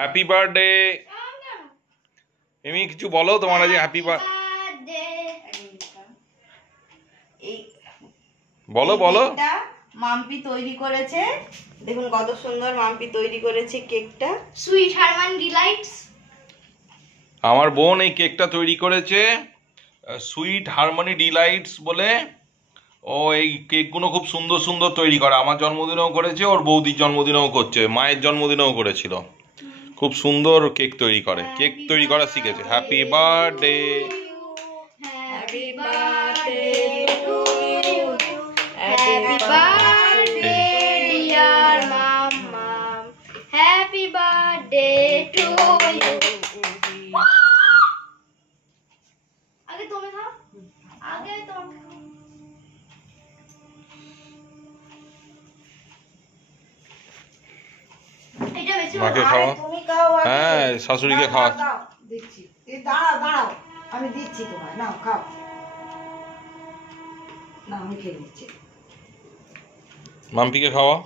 Happy birthday. এমনি কিছু বলো তোমার আজ হ্যাপি বার্থডে। বলো বলো। মাম্পি তৈরি করেছে, দেখুন কত সুন্দর মাম্পি তৈরি করেছে কেকটা। Sweet Hermann delights. আমার বোন এই কেকটা তৈরি করেছে সুইট হারমনি ডিলাইটস বলে। ও এই কেকগুলো খুব সুন্দর সুন্দর তৈরি করে। আমার জন্মদিনেও করেছে, ওর বৌদির জন্মদিনেও করছে, মায়ের জন্মদিনেও করেছিল। খুব সুন্দর কেক তৈরি করে, কেক তৈরি করা শিখেছে। Happy birthday. Happy birthday to you, happy birthday dear মাম্মাম, হ্যাপি বার্থডে টু ইউ। আগে তুমি খাও, আগে তুমি খাও। এটা বেশি মাকে খাওয়া। তুমি খাও। হ্যাঁ, শাশুড়িকে খাওয়া। দিচ্ছি, দাঁড়াও দাঁড়াও, আমি দিচ্ছি তোমায়, নাও খাও। না আমি খেয়ে নিচ্ছি। মাম্পিকে খাওয়া।